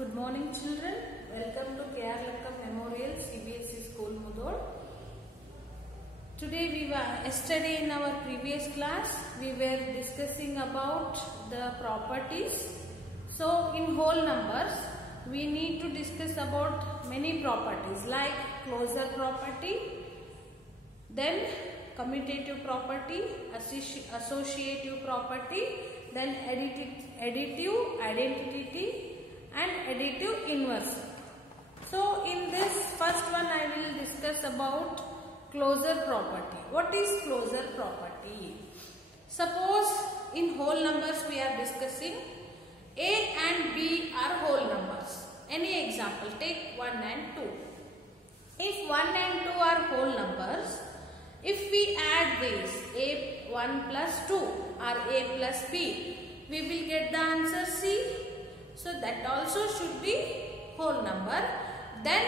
Good morning children. Welcome to K.R. Lakkam Memorial CBSE School Mudhol. Yesterday in our previous class we were discussing about the properties. So in whole numbers we need to discuss about many properties like closure property, then commutative property, associative property, then additive, identity and additive inverse. So in this first one I will discuss about closure property. What is closure property? Suppose in whole numbers we are discussing A and B are whole numbers. Any example, take 1 and 2. If 1 and 2 are whole numbers, if we add this A1 plus 2 or A plus B, we will get the answer C. So that also should be whole number. Then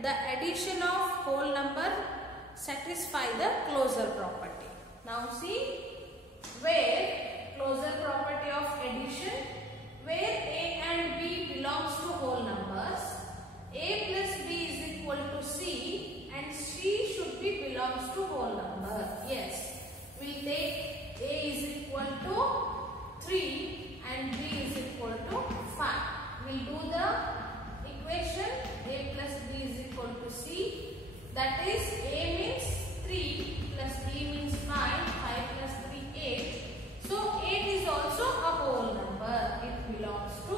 the addition of whole number satisfy the closure property. Now see where closure property of addition, where A and B belongs to whole numbers, A plus B is equal to C and C should be belongs to whole number. Yes, we will take A is equal to 3 and B is equal to 5. We will do the equation A plus B is equal to C. That is A means 3 plus B means 5. 5 plus 3 8. So 8 is also a whole number. It belongs to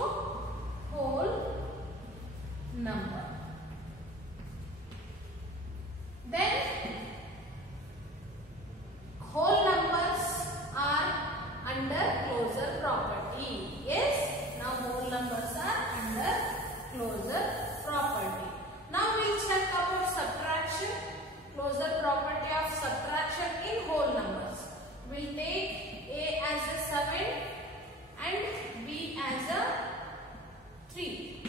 whole number. Then whole numbers are under closure property. Yes, now whole numbers are under closure property. Now we will check about subtraction. Closure property of subtraction in whole numbers. We will take A as a 7 and B as a 3.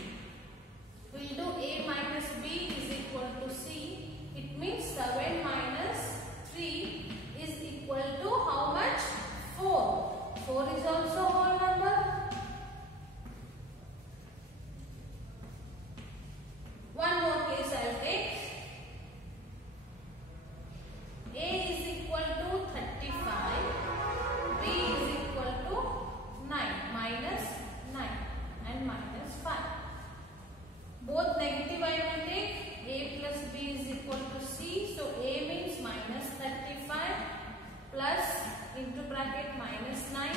We will do A minus B is equal to C. It means 7 minus 3 is equal to how much? 4. 4 is also whole number. One more case I will take. A is equal to 35. B is equal to 9. Minus 9 and minus 5. Both negative I will take. A plus B is equal to C. So A means minus 35 plus into bracket minus 9.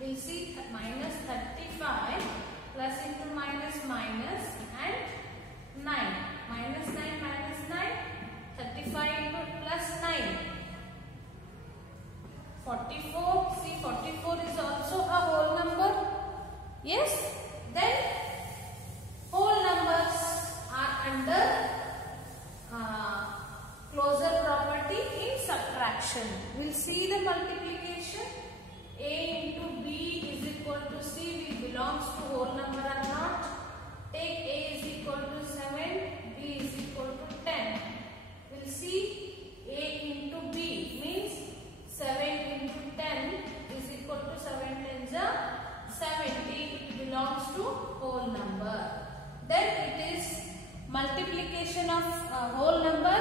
We will see minus 35 plus into minus minus and 9. Minus 9 minus 9. 35 into plus 9. 44. See 44 is also a whole number. Yes. Then whole numbers are under closure property in subtraction. We will see the multiplication. A into B is equal to C. Will belongs to whole number or not? Take A is equal to 7. B is equal to 10. We will see A into B means 7 into 10 is equal to 7 tens are 70. It belongs to whole number. Then it is multiplication of whole number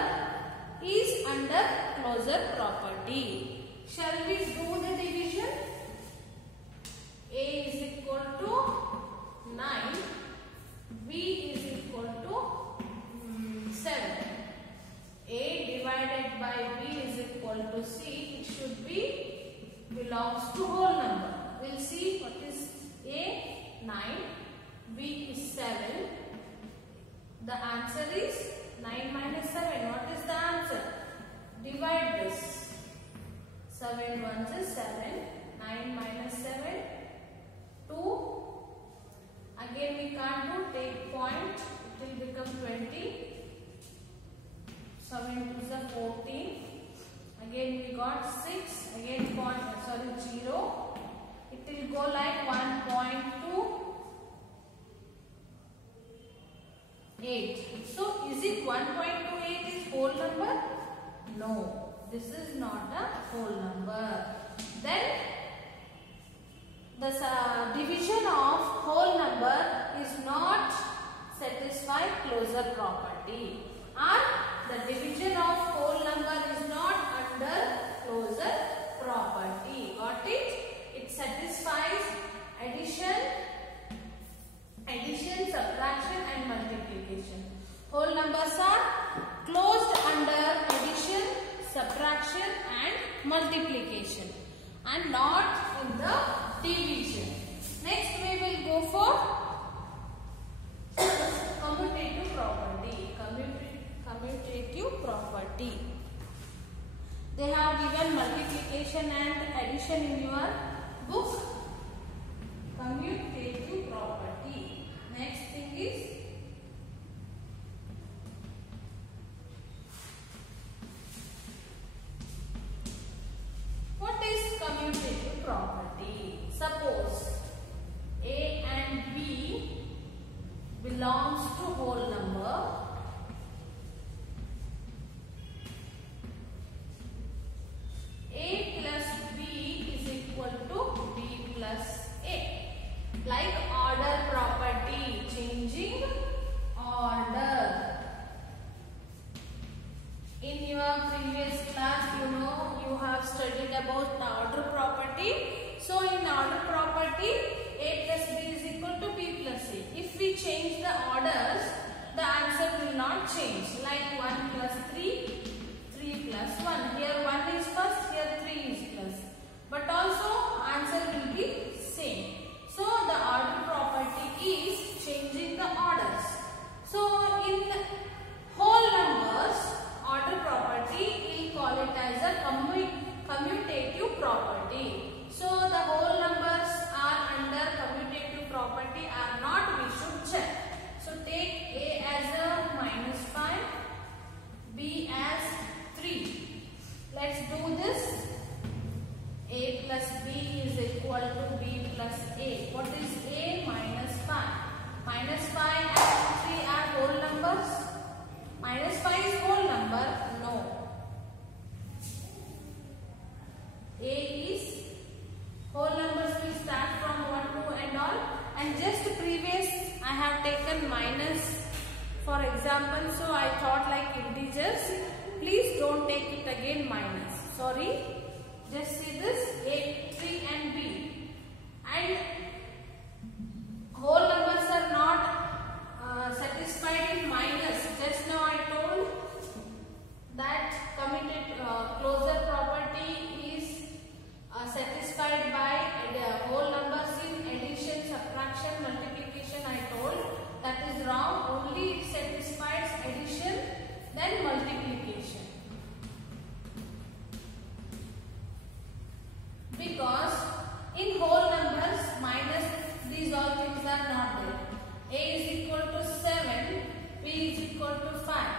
is under closure property. Shall we do the division? A is equal to 9. B is equal to 7. A divided by B is equal to C. It should be belongs to whole number. We will see what is A 9. B is 7. The answer is 9 minus 7. What is the answer? Divide this. 7 ones is 7. 9 minus 7. 2. Again we can't do. Take point. It will become 20. 7 2 is 14. Again we got 6. Again point. 0. It will go like 1.2. 8. So is it 1.28 is whole number? No, this is not a whole number. Then the division of whole number is not closure property, or the division of whole number is not under closure property. Got it? It satisfies addition, subtraction and multiplication. Whole numbers are closed under addition, subtraction and multiplication, and not in the division. Next we will go for commutative property. Commutative property. They have given multiplication and addition in your book. Commutative property. Next thing is what is commutative property? Suppose A and B belongs to whole number. A plus B is equal to B plus A. Like order property, changing order. In your previous class, you have studied about the order property. So in order property, A plus B is equal to B plus A. If we change the orders, the answer will not change. Like 1 plus 3, 3 plus 1. Here 1 is first, here 3 is plus. But also answer will be same. So the order property is changing the orders. So in whole numbers, order property, we call it as a commutative property. So the whole numbers are under commutative property or not, we should check. So take A as a -5, B as 3. Let's do this. A plus B is equal to B plus A. What is A? -5. -5 and 3 are whole numbers. -5 is whole number? No. A is whole numbers will start from 1, 2 and all. And just previous I have taken minus for example. So I thought like integers. Please don't take it again minus. Sorry. Just see this A, 3 and B. And whole numbers are not satisfied in minus. Just now I told that closure property is satisfied by whole numbers in addition, subtraction, multiplication. I told that is wrong. Only it satisfies addition, then multiplication. Because in whole numbers, minus these all things are not there. A is equal to 7, B is equal to 5.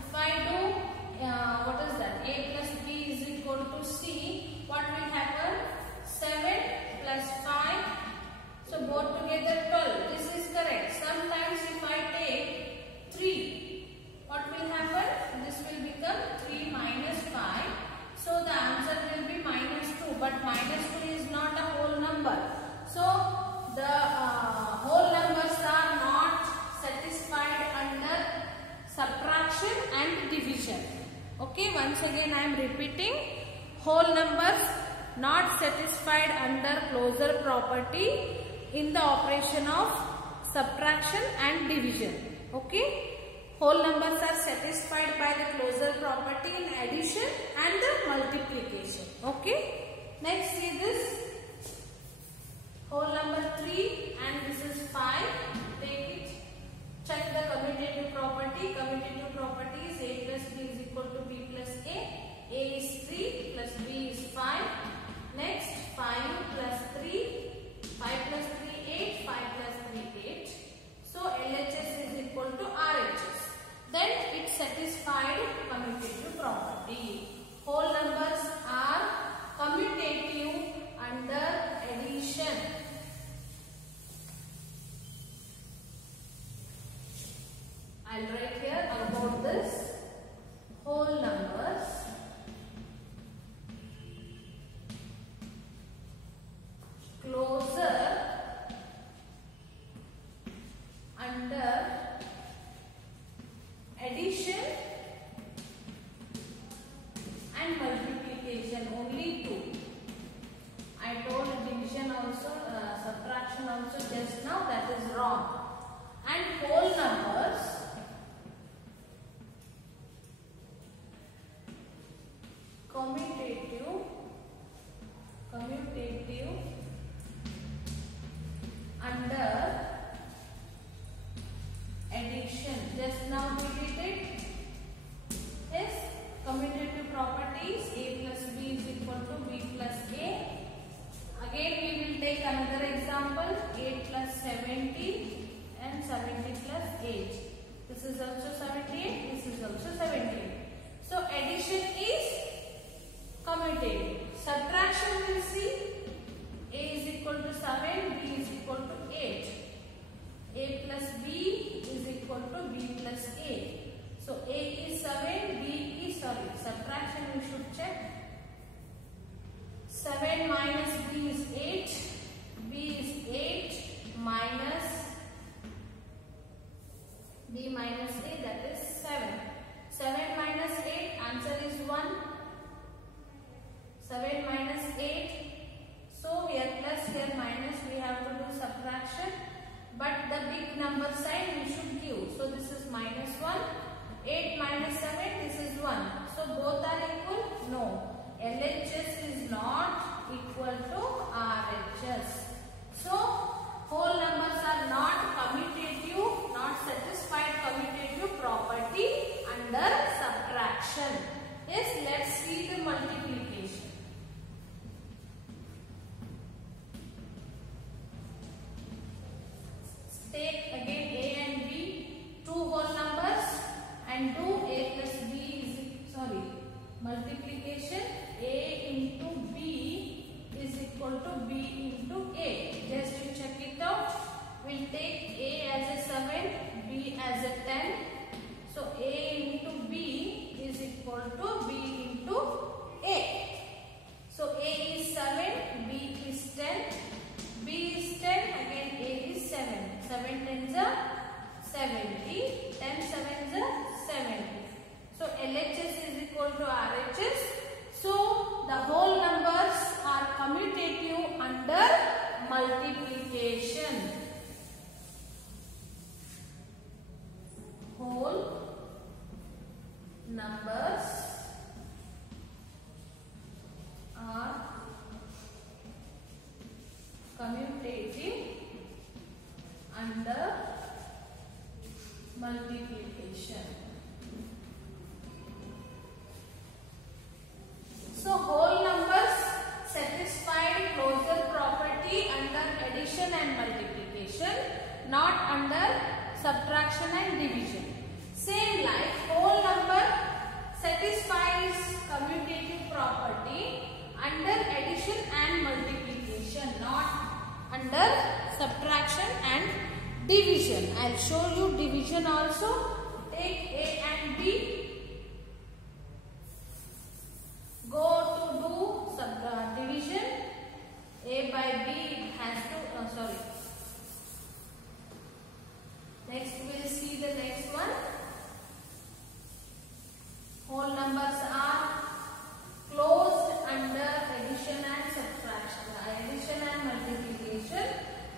If I do, what is that? A plus B is equal to C. What will happen? 7 plus 5. So both together 12. This is correct. Sometimes if I take 3, what will happen? This will become 3 minus 5. So the answer will be -2. But -2 is not a whole number. So the whole numbers are not satisfied under subtraction and division. Okay, once again I am repeating. Whole numbers not satisfied under closure property in the operation of subtraction and division. Okay, whole numbers are satisfied by the closure property in addition and the multiplication. Okay, next see this. Whole number 3 and this is 5. Take it. Check the commutative property. Commutative property is A plus B is equal to B plus A. A is 3 plus B is 5. Next 5 plus 3. 5 plus 3 8. 5 plus 3 8. So LHS is equal to RHS. Then it satisfied commutative property. Whole numbers are commutative under addition. I'll write here about this. Whole numbers closure under This is also 78. This is also 78. So addition is commutative. Subtraction will see A is equal to 7, B is equal to 8. A plus B is equal to B plus A. So A is 7, B is, subtraction we should check. 7 minus B is 8. B is 8 minus B minus A, that is 7. 7 minus 8, answer is 1. 7 minus 8. So here plus, here minus, we have to do subtraction. But the big number sign we should give. So this is minus 1. 8 minus 7, this is 1. So both are equal? No. LHS is not equal to RHS. So whole numbers are not commutative, not satisfied commutative property under subtraction. Yes, let's see the multiplication. Take again A and B, two whole numbers, and do A plus B is, multiplication. A into B is equal to B into A. Just to check it out, we'll take A as a 7, B as a 10. So A into B is equal to B into A. So A is 7, B is 10, B is 10, again A is 7. 7 tens are 70, 10 sevens are 70. So LHS is equal to RHS. So the whole numbers are commutative under multiplication. Whole numbers are commutative under multiplication. So whole numbers satisfied closure property under addition and multiplication, not under subtraction and division. Same like whole number satisfies commutative property under addition and multiplication, not under subtraction and division. I'll show you division also. Take A and B. Go to do division. A by B has to, Next we'll see the next one. Whole numbers are closed under addition and subtraction, addition and multiplication.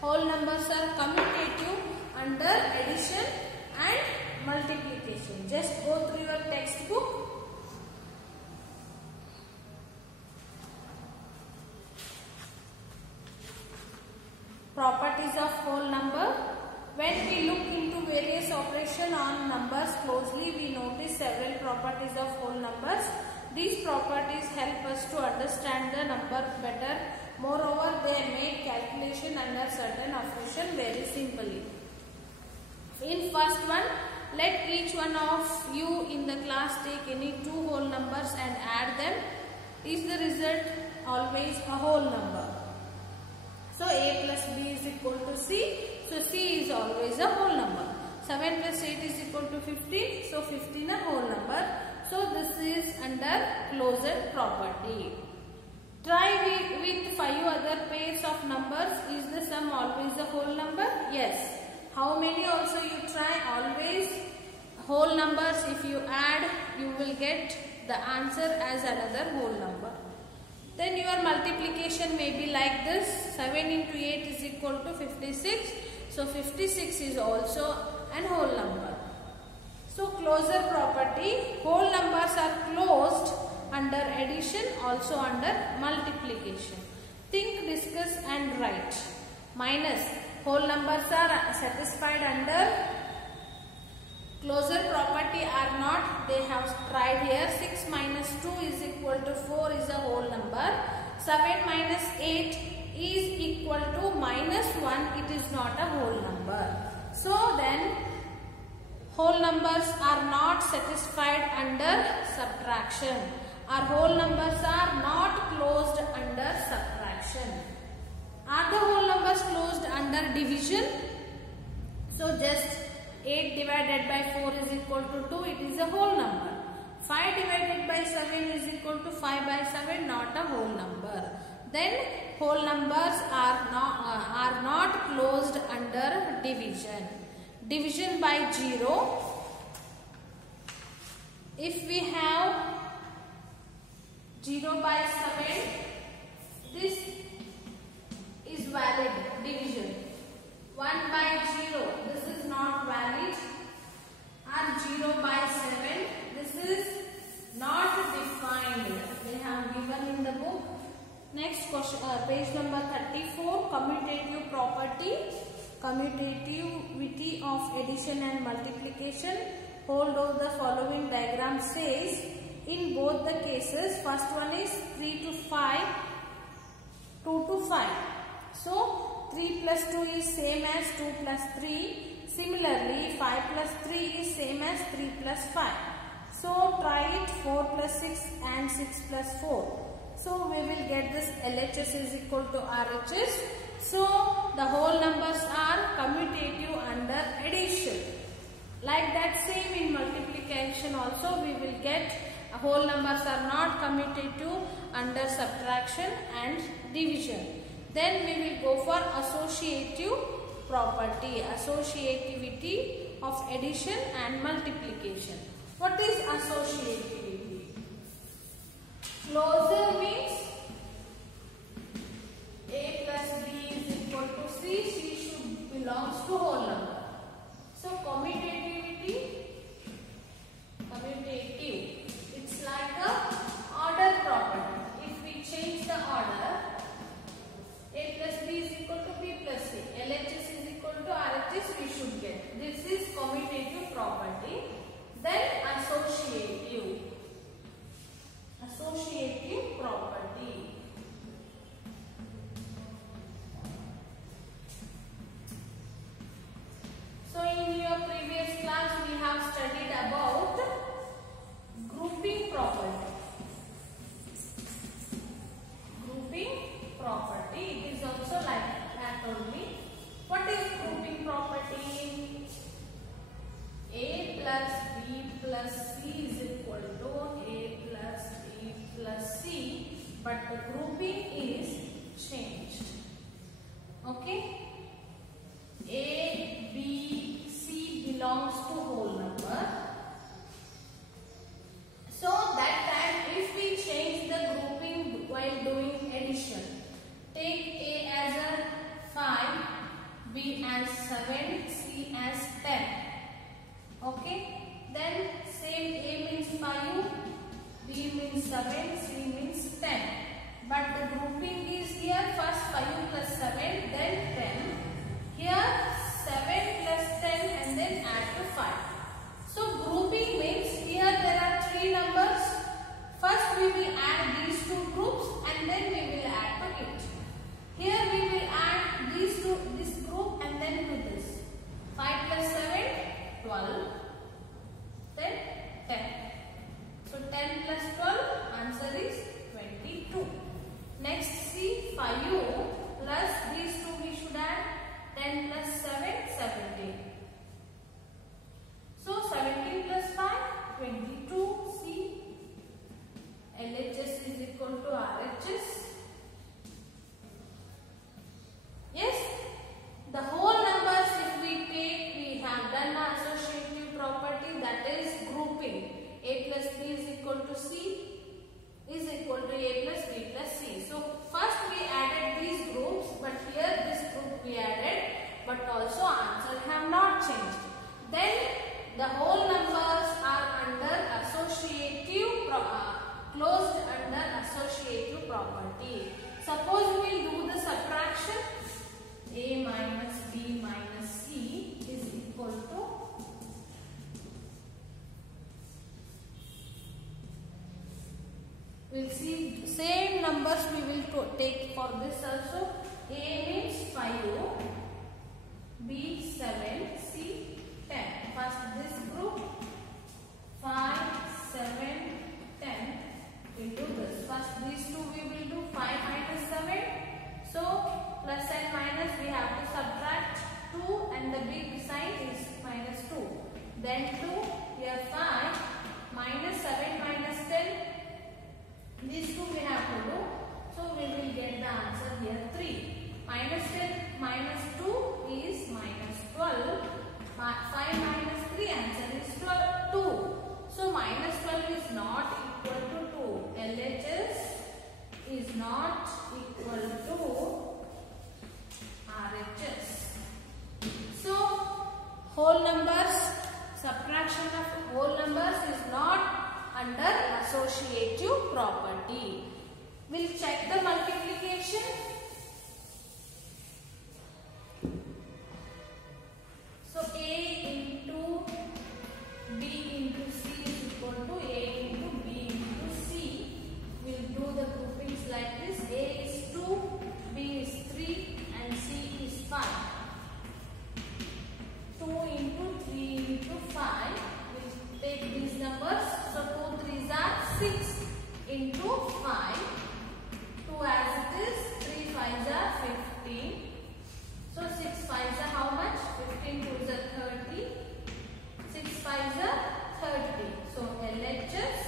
Whole numbers are commutative under addition and multiplication. Just go through your textbook. Properties of whole number. When we look into various operations on numbers closely, we notice several properties of whole numbers. These properties help us to understand the number better. Moreover, they make calculation under certain operation very simply. In first one, let each one of you in the class take any two whole numbers and add them. Is the result always a whole number? So A plus B is equal to C. So C is always a whole number. 7 plus 8 is equal to 15. So 15 a whole number. So this is under closure property. Try with 5 other pairs of numbers. Is the sum always a whole number? Yes. How many also you try? Always whole numbers. If you add, you will get the answer as another whole number. Then your multiplication may be like this. 7 into 8 is equal to 56. So 56 is also an whole number. So closure property, whole numbers are closed under addition, also under multiplication. Think, discuss and write. Minus, whole numbers are satisfied under closure property or not. They have tried here. 6 minus 2 is equal to 4 is a whole number. 7 minus 8 is equal to minus 1. It is not a whole number. So then whole numbers are not satisfied under subtraction. Our whole numbers are not closed under subtraction. Are the whole numbers closed under division? So just 8 divided by 4 is equal to 2. It is a whole number. 5 divided by 7 is equal to 5 by 7, not a whole number. Then whole numbers are not closed under division. Division by 0. If we have 0 by 7, this is valid division. 1 by 0, this is not valid. And 0 by 7, this is not defined. They have given in the book. Next question, page number 34, commutative property. Commutativity of addition and multiplication. Although the following diagram says, in both the cases, first one is 3 to 5, 2 to 5. So 3 plus 2 is same as 2 plus 3. Similarly, 5 plus 3 is same as 3 plus 5. So try it, 4 plus 6 and 6 plus 4. So we will get this LHS is equal to RHS. So the whole numbers are commutative under addition. Like that same in multiplication also we will get whole numbers are not commutative under subtraction and division. Then we will go for associative property, associativity of addition and multiplication. What is associativity? Closure means A plus B is equal to C. C should belongs to whole number. So commutativity, commutative, it's like a order property. If we change the order, A plus B is equal to B plus C, LHS is equal to RHS, we should get. This is commutative property. Then associative, associative property. So in your previous class we have studied about grouping property. Grouping property, it is also like that only. What is grouping property? A plus B plus C is equal to A plus B plus C, but the grouping is changed. Okay? A, B, C belongs to whole number. So that time if we change the grouping while doing addition, take A as a 5, B as 7, C as 10. Okay? Then same A means 5, B means 7, C means 10. But the grouping is here first 5 plus 7, then 10. Here 7 plus 10 and then add to 5. So grouping means here there are 3 numbers. First we will add these two groups and then we will add to it. Here we will add these two, this group and then to this. 5 plus 7, 12. Then 10. So 10 plus 12, answer is 22. Next see 5 plus these two we should add. 10 plus 7, 17. So 17 plus 5, 22. C. LHS is equal to RHS. Yes? The whole numbers if we take, we have done the associative property, that is grouping. A plus B is equal to C is equal to A plus B plus C. So first we added these groups, but here this group we added, but also answer have not changed. Then the whole numbers are under associative, closed under associative property. Suppose we will do the subtraction. A minus B minus C is equal to we'll see same numbers we will take for this also. A means 5, B 7, C 10. First this group then 2, here 5, minus 7 minus 10. These two we have to do. So we will get the answer here 3. Minus 10 minus 2 is minus 12. 5 minus 3, answer is 2. So minus 12 is not equal to 2. LHS is not equal to RHS. So whole numbers, subtraction of whole numbers is not under associative property. We'll check the multiplication. So A into B into C is equal to A into B into C. We'll do the groupings like this. A is 2, B is 3 and C is 5. 2 into 3 into 5. We'll take these numbers. So 2 3s are 6 into 5. 2 as it is. 3 5s are 15. So 6 5s are how much? 15 2s are 30. 6 5s are 30. So LHS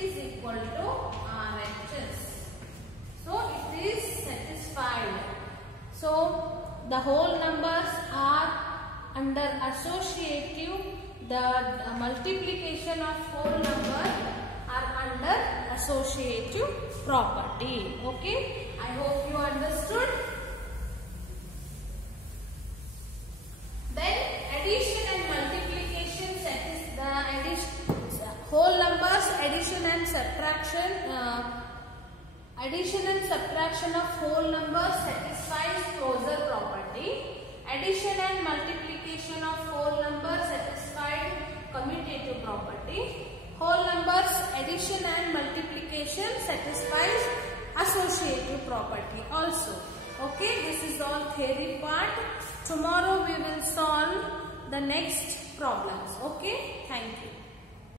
is equal to RHS. So it is satisfied. So the whole numbers are under associative. The multiplication of whole number are under associative property. Okay. I hope you understood. Then addition and multiplication whole numbers, addition and subtraction. Addition and subtraction of whole numbers satisfies closure property. Addition and multiplication of whole numbers satisfied commutative property. Whole numbers, addition and multiplication satisfies associative property also. Okay, this is all theory part. Tomorrow we will solve the next problems. Okay, thank you.